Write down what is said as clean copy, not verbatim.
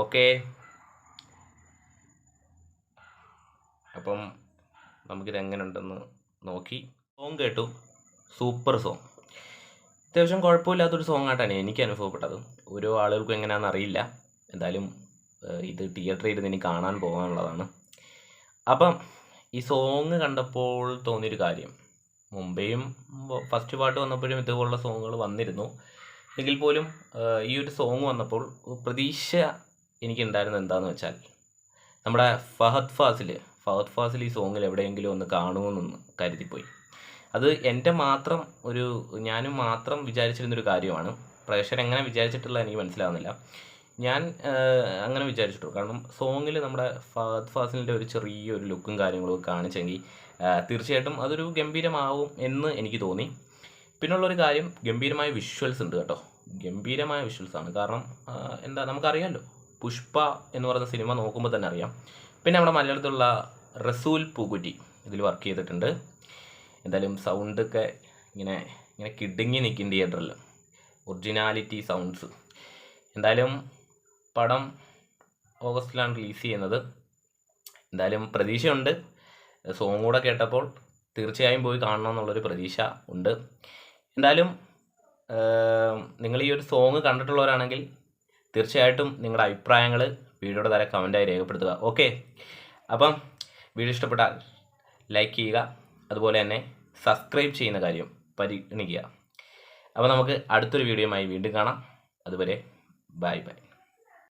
ഓക്കെ, അപ്പം നമുക്കിത് എങ്ങനെ ഉണ്ടെന്ന് നോക്കി. സോങ് കേട്ടു, സൂപ്പർ സോങ്, അത്യാവശ്യം കുഴപ്പമില്ലാത്തൊരു സോങ് ആയിട്ടാണ് എനിക്ക് അനുഭവപ്പെട്ടത്. ഓരോ ആളുകൾക്കും എങ്ങനെയാണെന്ന് അറിയില്ല. എന്തായാലും ഇത് തിയേറ്ററിൽ ഇരുന്ന് ഇനി കാണാൻ പോകാനുള്ളതാണ്. അപ്പം ഈ സോങ് കണ്ടപ്പോൾ തോന്നിയൊരു കാര്യം, മുമ്പേയും ഫസ്റ്റ് പാട്ട് വന്നപ്പോഴും ഇതുപോലുള്ള സോങ്ങുകൾ വന്നിരുന്നു. എങ്കിൽ പോലും ഈ ഒരു സോങ് വന്നപ്പോൾ പ്രതീക്ഷ എനിക്കുണ്ടായിരുന്നത് എന്താണെന്ന് വെച്ചാൽ, നമ്മുടെ ഫഹദ് ഫാസിൽ ഈ സോങ്ങിൽ എവിടെയെങ്കിലും ഒന്ന് കാണുമെന്നൊന്ന് കരുതിപ്പോയി. അത് ഞാനും മാത്രം വിചാരിച്ചിരുന്നൊരു കാര്യമാണ്. പ്രേക്ഷകർ എങ്ങനെ വിചാരിച്ചിട്ടുള്ള എനിക്ക് മനസ്സിലാവുന്നില്ല. ഞാൻ അങ്ങനെ വിചാരിച്ചിട്ടുള്ളൂ. കാരണം സോങ്ങിൽ നമ്മുടെ ഫഹദ് ഫാസിലിൻ്റെ ഒരു ചെറിയൊരു ലുക്കും കാര്യങ്ങളും കാണിച്ചെങ്കിൽ തീർച്ചയായിട്ടും അതൊരു ഗംഭീരമാവും എന്ന് എനിക്ക് തോന്നി. പിന്നുള്ളൊരു കാര്യം, ഗംഭീരമായ വിഷ്വൽസ് ഉണ്ട് കേട്ടോ, ഗംഭീരമായ വിഷ്വൽസാണ്. കാരണം നമുക്കറിയാമല്ലോ, പുഷ്പ എന്ന് പറയുന്ന സിനിമ നോക്കുമ്പോൾ തന്നെ അറിയാം. പിന്നെ നമ്മുടെ മലയാളത്തിലുള്ള റസൂൽ പൂക്കുറ്റി ഇതിൽ വർക്ക് ചെയ്തിട്ടുണ്ട്. എന്തായാലും സൗണ്ടൊക്കെ ഇങ്ങനെ കിടുങ്ങി നിൽക്കും തിയേറ്ററിൽ, ഒറിജിനാലിറ്റി സൗണ്ട്സ്. എന്തായാലും പടം ഓഗസ്റ്റിലാണ് റിലീസ് ചെയ്യുന്നത്. എന്തായാലും പ്രതീക്ഷയുണ്ട്. സോങ് കൂടെ കേട്ടപ്പോൾ തീർച്ചയായും പോയി കാണണം എന്നുള്ളൊരു പ്രതീക്ഷ ഉണ്ട്. എന്തായാലും നിങ്ങൾ ഈ ഒരു സോങ് കണ്ടിട്ടുള്ളവരാണെങ്കിൽ തീർച്ചയായിട്ടും നിങ്ങളുടെ അഭിപ്രായങ്ങൾ വീഡിയോയുടെ താഴെ കമൻറ്റായി രേഖപ്പെടുത്തുക. ഓക്കെ, അപ്പം വീഡിയോ ഇഷ്ടപ്പെട്ടാൽ ലൈക്ക് ചെയ്യുക, അതുപോലെ തന്നെ സബ്സ്ക്രൈബ് ചെയ്യുന്ന കാര്യം പരിഗണിക്കുക. അപ്പോൾ നമുക്ക് അടുത്തൊരു വീഡിയോയുമായി വീണ്ടും കാണാം. അതുവരെ ബൈ ബൈ.